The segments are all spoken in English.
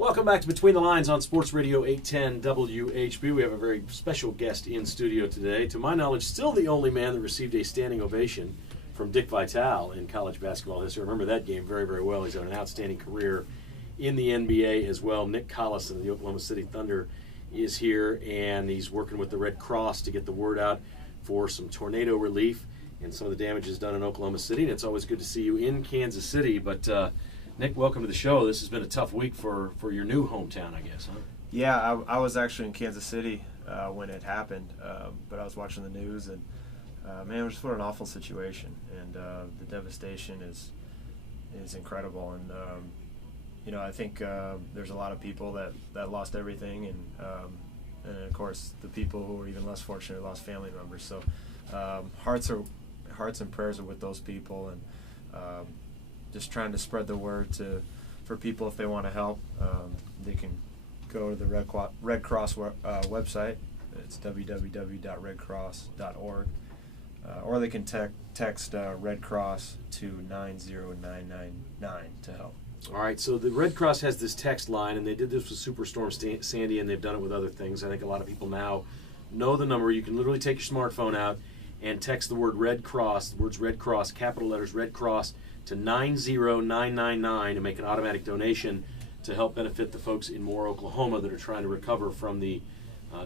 Welcome back to Between the Lines on Sports Radio 810 WHB. We have a very special guest in studio today. To my knowledge, still the only man that received a standing ovation from Dick Vitale in college basketball history. I remember that game very, very well. He's had an outstanding career in the NBA as well. Nick Collison of the Oklahoma City Thunder is here, and he's working with the Red Cross to get the word out for some tornado relief and some of the damages done in Oklahoma City. And it's always good to see you in Kansas City, but Nick, welcome to the show. This has been a tough week for your new hometown, I guess, huh? Yeah, I was actually in Kansas City when it happened, but I was watching the news, and man, it was just an awful situation, and the devastation is incredible. And I think there's a lot of people that lost everything, and of course the people who were even less fortunate lost family members. So hearts and prayers are with those people, and just trying to spread the word for people. If they want to help, they can go to the Red Cross website. It's www.redcross.org, or they can text Red Cross to 90999 to help. All right, so the Red Cross has this text line, and they did this with Superstorm Sandy, and they've done it with other things. I think a lot of people now know the number. You can literally take your smartphone out and text the word Red Cross, the words Red Cross, capital letters Red Cross, to 90999 and make an automatic donation to help benefit the folks in Moore, Oklahoma that are trying to recover from the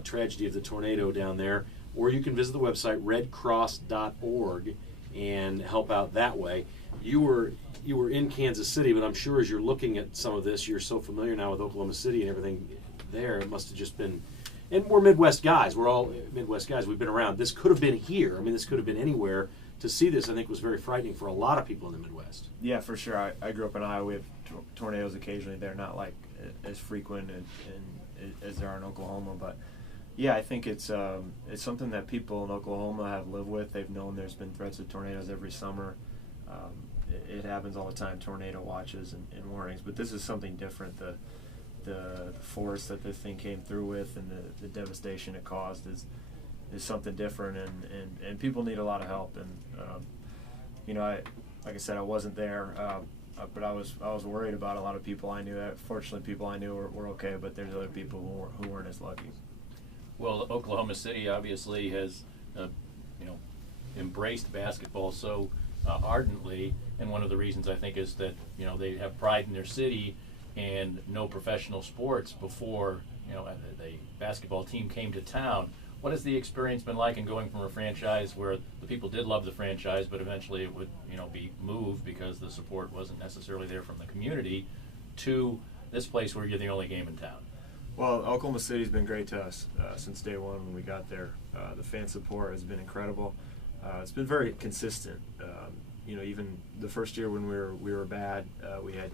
tragedy of the tornado down there. Or you can visit the website redcross.org and help out that way. You were in Kansas City, but I'm sure as you're looking at some of this, you're so familiar now with Oklahoma City and everything there, it must have just been, and we're Midwest guys. We're all Midwest guys. We've been around. This could have been here. I mean, this could have been anywhere. To see this, I think, was very frightening for a lot of people in the Midwest. Yeah, for sure. I grew up in Iowa. We have tornadoes occasionally. They're not like as frequent as there are in Oklahoma. But yeah, I think it's something that people in Oklahoma have lived with. They've known there's been threats of tornadoes every summer. It happens all the time, tornado watches and warnings. But this is something different. The force that this thing came through with and the devastation it caused is something different, and people need a lot of help. And like I said, I wasn't there, but I was worried about a lot of people I knew. Fortunately, people I knew were okay, but there's other people who weren't as lucky. Well, Oklahoma City obviously has embraced basketball so ardently, and one of the reasons I think is that they have pride in their city and no professional sports before the basketball team came to town. What has the experience been like in going from a franchise where the people did love the franchise, but eventually it would, be moved because the support wasn't necessarily there from the community, to this place where you're the only game in town? Well, Oklahoma City's been great to us since day one when we got there. The fan support has been incredible. It's been very consistent. Even the first year when we were bad, we had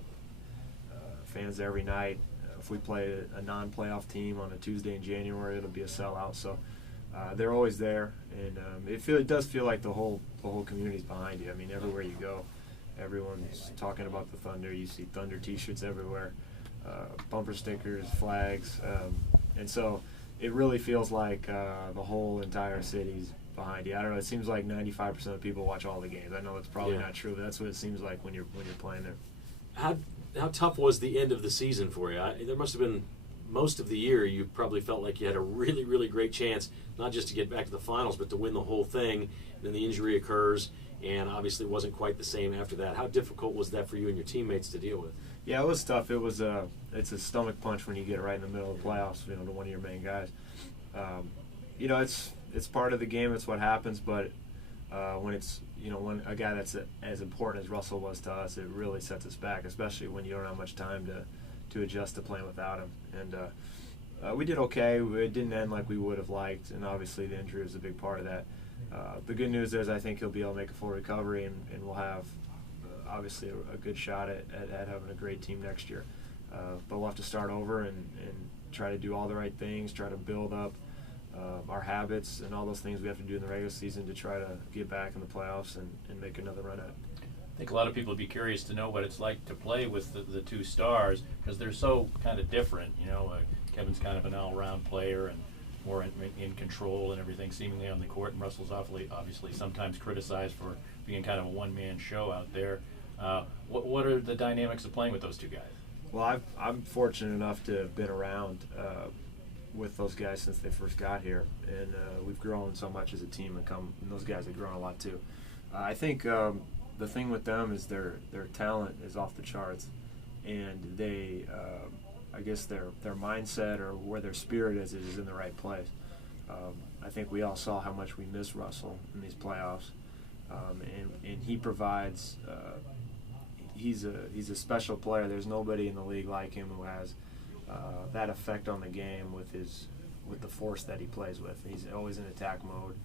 fans there every night. If we play a non-playoff team on a Tuesday in January, it'll be a sellout. So they're always there, and it does feel like the whole community's behind you. I mean, everywhere you go, everyone's talking about the Thunder. You see Thunder T-shirts everywhere, bumper stickers, flags, and so it really feels like the whole entire city's behind you. I don't know. It seems like 95% of people watch all the games. I know that's probably not true, but that's what it seems like when you're playing there. How tough was the end of the season for you? There must have been, most of the year, you probably felt like you had a really, really great chance, not just to get back to the finals, but to win the whole thing. And then the injury occurs, and obviously it wasn't quite the same after that. How difficult was that for you and your teammates to deal with? Yeah, it was tough. It's a stomach punch when you get right in the middle of the playoffs, to one of your main guys. It's part of the game. It's what happens, but when it's when a guy that's as important as Russell was to us, it really sets us back, especially when you don't have much time to adjust to playing without him. And we did okay. It didn't end like we would have liked, and obviously the injury was a big part of that. The good news is I think he'll be able to make a full recovery, and we'll have obviously a good shot at having a great team next year. But we'll have to start over and try to do all the right things, try to build up our habits and all those things we have to do in the regular season to try to get back in the playoffs and make another run at it. I think a lot of people would be curious to know what it's like to play with the two stars, because they're so kind of different. Kevin's kind of an all-around player and more in control and everything seemingly on the court, and Russell's obviously sometimes criticized for being kind of a one-man show out there. What are the dynamics of playing with those two guys? Well, I'm fortunate enough to have been around with those guys since they first got here, and we've grown so much as a team, and those guys have grown a lot too. I think the thing with them is their talent is off the charts, and they, I guess their mindset or where their spirit is in the right place. I think we all saw how much we miss Russell in these playoffs, and he provides. He's a special player. There's nobody in the league like him who has that effect on the game with the force that he plays with. He's always in attack mode,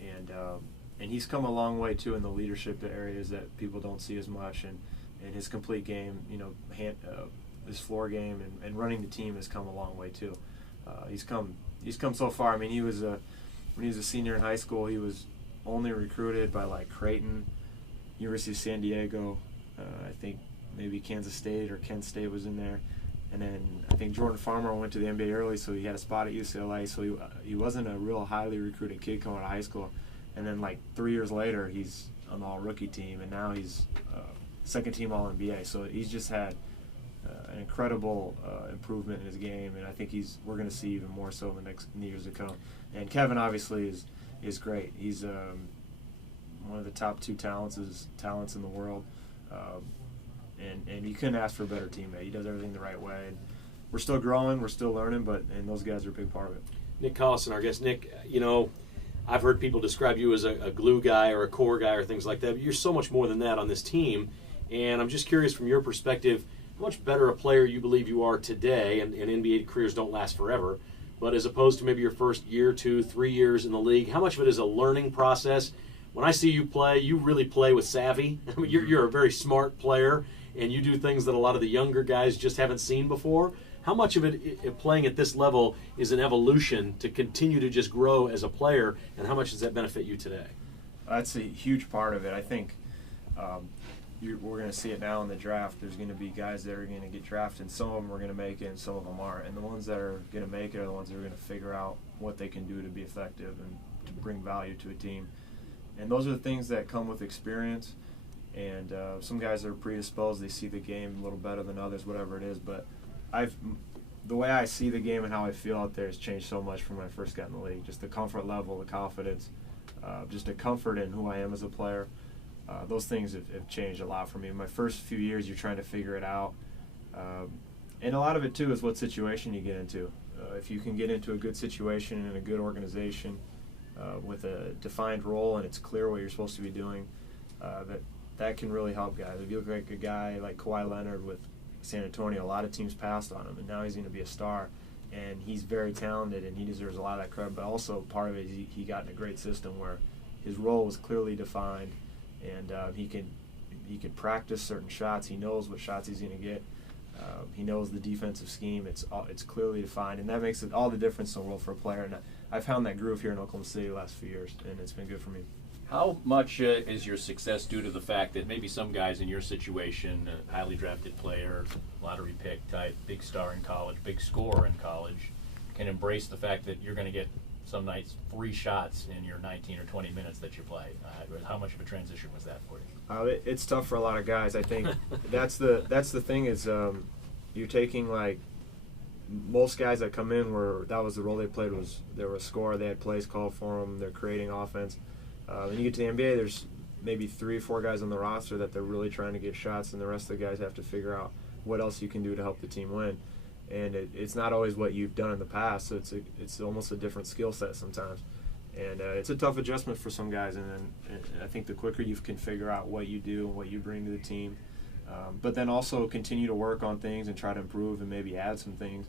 and he's come a long way too in the leadership areas that people don't see as much. And his complete game, his floor game and running the team has come a long way too. He's come so far. I mean, when he was a senior in high school, he was only recruited by like Creighton, University of San Diego. I think maybe Kansas State or Kent State was in there, and then I think Jordan Farmer went to the NBA early, so he had a spot at UCLA. So he wasn't a real highly recruited kid coming out of high school, and then like 3 years later, he's on the all-rookie team, and now he's second-team All-NBA. So he's just had an incredible improvement in his game, and I think we're going to see even more so in the years to come. And Kevin obviously is great. He's one of the top 2 talents in the world. And you couldn't ask for a better teammate. He does everything the right way. And we're still growing, we're still learning, and those guys are a big part of it. Nick Collison, our guest. Nick, I've heard people describe you as a glue guy or a core guy or things like that, but you're so much more than that on this team. And I'm just curious from your perspective, how much better a player you believe you are today, and NBA careers don't last forever, but as opposed to maybe your first year, 2, 3 years in the league, how much of it is a learning process? When I see you play, you really play with savvy. I mean, you're a very smart player, and you do things that a lot of the younger guys just haven't seen before. How much of it playing at this level is an evolution to continue to just grow as a player, and how much does that benefit you today? That's a huge part of it. I think we're going to see it now in the draft. There's going to be guys that are going to get drafted, and some of them are going to make it, and some of them aren't. And the ones that are going to make it are the ones that are going to figure out what they can do to be effective and to bring value to a team. And those are the things that come with experience. And some guys are predisposed. They see the game a little better than others, whatever it is. But the way I see the game and how I feel out there has changed so much from when I first got in the league. Just the comfort level, the confidence, just a comfort in who I am as a player. Those things have changed a lot for me. In my first few years, you're trying to figure it out. And a lot of it, too, is what situation you get into. If you can get into a good situation in a good organization, with a defined role and it's clear what you're supposed to be doing, that can really help guys. If you look like a guy like Kawhi Leonard with San Antonio, a lot of teams passed on him, and now he's going to be a star. And he's very talented, and he deserves a lot of that credit. But also part of it is he got in a great system where his role was clearly defined, and he can practice certain shots. He knows what shots he's going to get. He knows the defensive scheme. It's clearly defined, and that makes it all the difference in the world for a player. And I found that groove here in Oklahoma City the last few years, and it's been good for me. How much is your success due to the fact that maybe some guys in your situation, a highly drafted player, lottery pick type, big star in college, big scorer in college, can embrace the fact that you're going to get some nights 3 shots in your 19 or 20 minutes that you play? How much of a transition was that for you? It's tough for a lot of guys. I think that's the thing is you're taking like most guys that come in that was the role they played, was they were a scorer, they had plays called for them, they're creating offense. When you get to the NBA, there's maybe 3 or 4 guys on the roster that they're really trying to get shots, and the rest of the guys have to figure out what else you can do to help the team win. And it's not always what you've done in the past, so it's almost a different skill set sometimes. And it's a tough adjustment for some guys, and I think the quicker you can figure out what you do and what you bring to the team, but then also continue to work on things and try to improve and maybe add some things.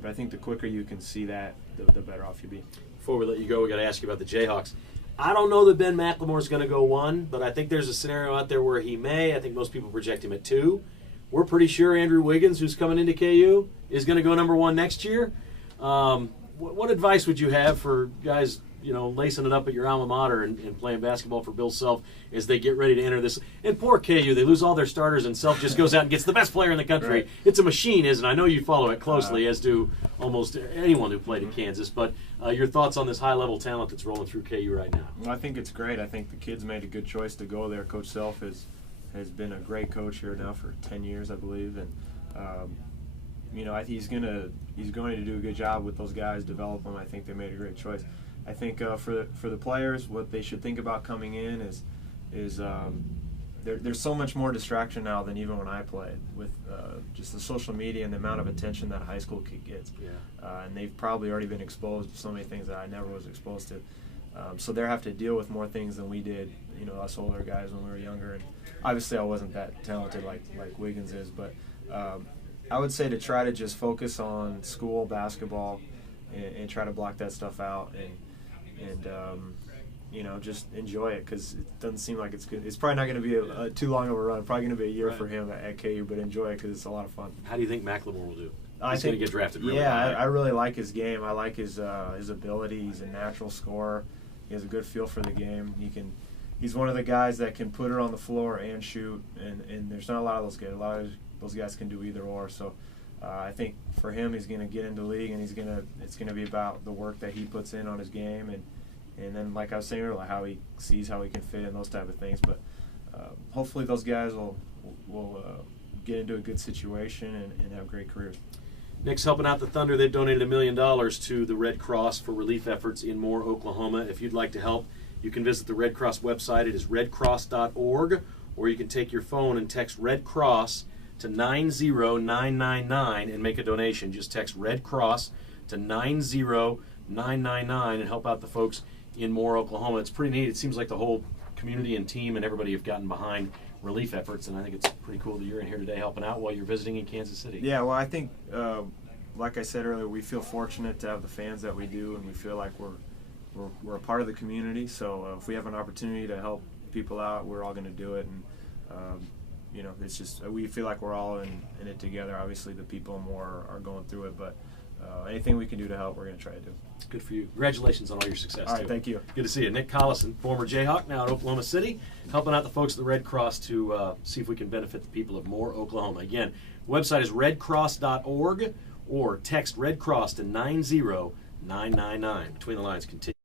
But I think the quicker you can see that, the better off you'll be. Before we let you go, we got to ask you about the Jayhawks. I don't know that Ben McLemore is going to go 1, but I think there's a scenario out there where he may. I think most people project him at 2. We're pretty sure Andrew Wiggins, who's coming into KU, is going to go number 1 next year. What advice would you have for guys, lacing it up at your alma mater and playing basketball for Bill Self as they get ready to enter this? And poor KU, they lose all their starters, and Self just goes out and gets the best player in the country. Right. It's a machine, isn't it? I know you follow it closely, as do almost anyone who played at Kansas. But your thoughts on this high-level talent that's rolling through KU right now? Well, I think it's great. I think the kids made a good choice to go there. Coach Self has been a great coach here now for 10 years, I believe, and He's going to do a good job with those guys, develop them. I think they made a great choice. I think for the players, what they should think about coming in is there's so much more distraction now than even when I played, with just the social media and the amount of attention that a high school kid gets. Yeah. And they've probably already been exposed to so many things that I never was exposed to. So they have to deal with more things than we did, us older guys when we were younger. And obviously I wasn't that talented like Wiggins is, but I would say to try to just focus on school, basketball, and try to block that stuff out and just enjoy it, because it doesn't seem like it's good. It's probably not going to be too long of a run. Probably going to be a year right. for him at KU, but enjoy it because it's a lot of fun. How do you think McLemore will do? He's going to get drafted really high. I really like his game. I like his ability. He's a natural scorer. He has a good feel for the game. He's one of the guys that can put it on the floor and shoot, and there's not a lot of those guys. A lot of those guys can do either or. So I think for him, he's going to get into the league, and it's going to be about the work that he puts in on his game, and then, like I was saying earlier, how he sees how he can fit in, those type of things. But hopefully those guys will get into a good situation and have great careers. Nick's helping out the Thunder. They've donated $1 million to the Red Cross for relief efforts in Moore, Oklahoma. If you'd like to help, you can visit the Red Cross website. It is redcross.org, or you can take your phone and text Red Cross to 90999 and make a donation. Just text Red Cross to 90999 and help out the folks in Moore, Oklahoma. It's pretty neat. It seems like the whole community and team and everybody have gotten behind relief efforts, and I think it's pretty cool that you're in here today helping out while you're visiting in Kansas City. Yeah, well, I think, like I said earlier, we feel fortunate to have the fans that we do, and we feel like we're a part of the community. So if we have an opportunity to help people out, we're all going to do it. And it's just we feel like we're all in it together. Obviously, the people more are going through it, but anything we can do to help, we're going to try to do. Good for you. Congratulations on all your success, all right, too. thank you. Good to see you. Nick Collison, former Jayhawk, now at Oklahoma City, helping out the folks at the Red Cross to see if we can benefit the people of Moore, Oklahoma. Again, website is redcross.org, or text Red Cross to 90999. Between the Lines continue.